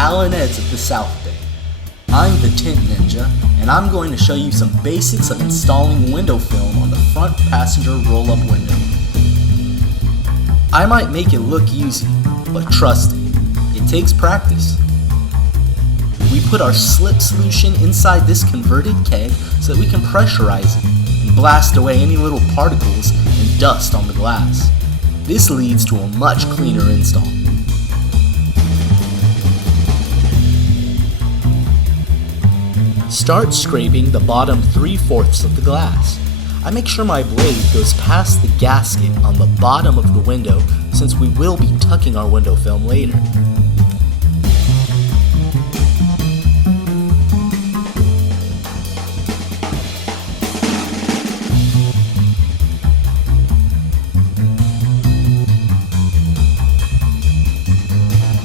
Alan Eds of the Southbay. I'm the Tint Ninja, and I'm going to show you some basics of installing window film on the front passenger roll-up window. I might make it look easy, but trust me, it takes practice. We put our slip solution inside this converted keg so that we can pressurize it and blast away any little particles and dust on the glass. This leads to a much cleaner install. Start scraping the bottom 3/4 of the glass. I make sure my blade goes past the gasket on the bottom of the window since we will be tucking our window film later.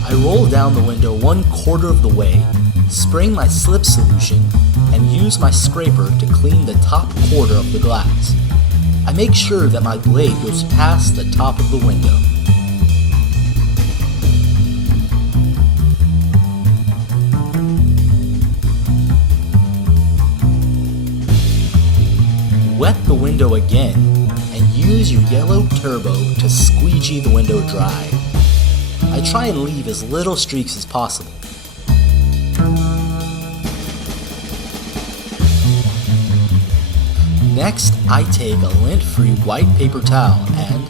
I roll down the window 1/4 of the way, spraying my slip solution, and use my scraper to clean the top quarter of the glass. I make sure that my blade goes past the top of the window. Wet the window again, and use your yellow turbo to squeegee the window dry. I try and leave as little streaks as possible. Next, I take a lint-free white paper towel and,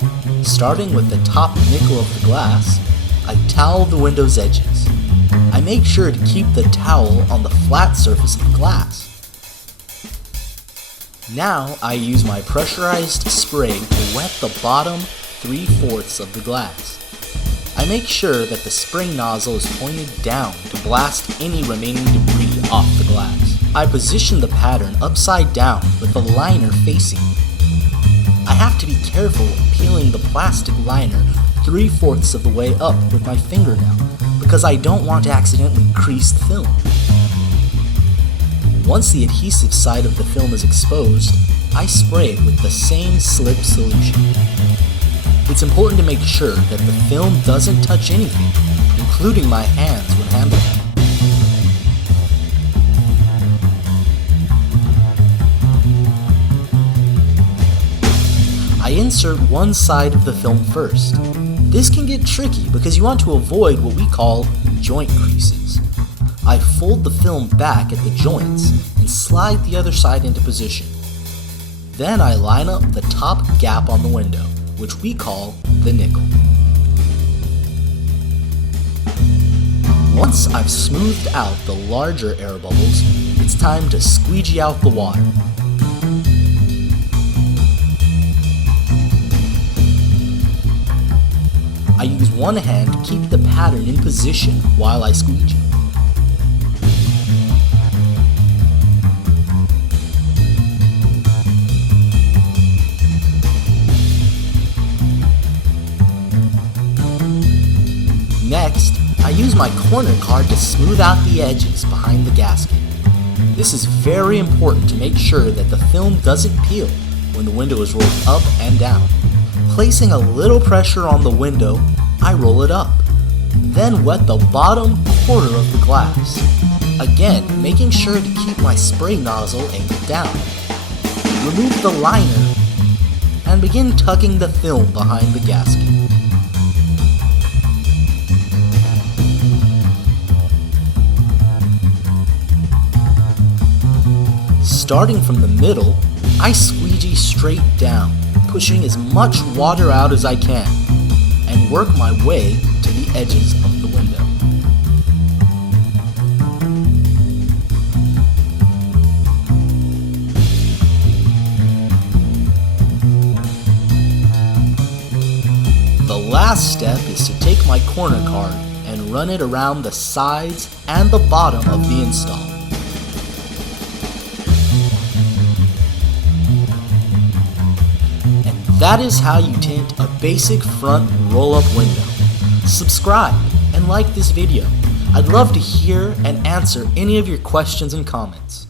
starting with the top nickel of the glass, I towel the window's edges. I make sure to keep the towel on the flat surface of the glass. Now, I use my pressurized spray to wet the bottom 3/4 of the glass. I make sure that the spring nozzle is pointed down to blast any remaining debris off the glass. I position the pattern upside down with the liner facing me. I have to be careful peeling the plastic liner 3/4 of the way up with my fingernail because I don't want to accidentally crease the film. Once the adhesive side of the film is exposed, I spray it with the same slip solution. It's important to make sure that the film doesn't touch anything, including my hands when handling it. I insert one side of the film first. This can get tricky because you want to avoid what we call joint creases. I fold the film back at the joints and slide the other side into position. Then I line up the top gap on the window, which we call the nickel. Once I've smoothed out the larger air bubbles, it's time to squeegee out the water. I use one hand to keep the pattern in position while I squeegee. Next, I use my corner card to smooth out the edges behind the gasket. This is very important to make sure that the film doesn't peel when the window is rolled up and down. Placing a little pressure on the window, I roll it up. Then wet the bottom quarter of the glass. Again, making sure to keep my spray nozzle angled down. Remove the liner and begin tucking the film behind the gasket. Starting from the middle, I squeegee straight down, pushing as much water out as I can, and work my way to the edges of the window. The last step is to take my corner card and run it around the sides and the bottom of the install. That is how you tint a basic front roll-up window. Subscribe and like this video. I'd love to hear and answer any of your questions and comments.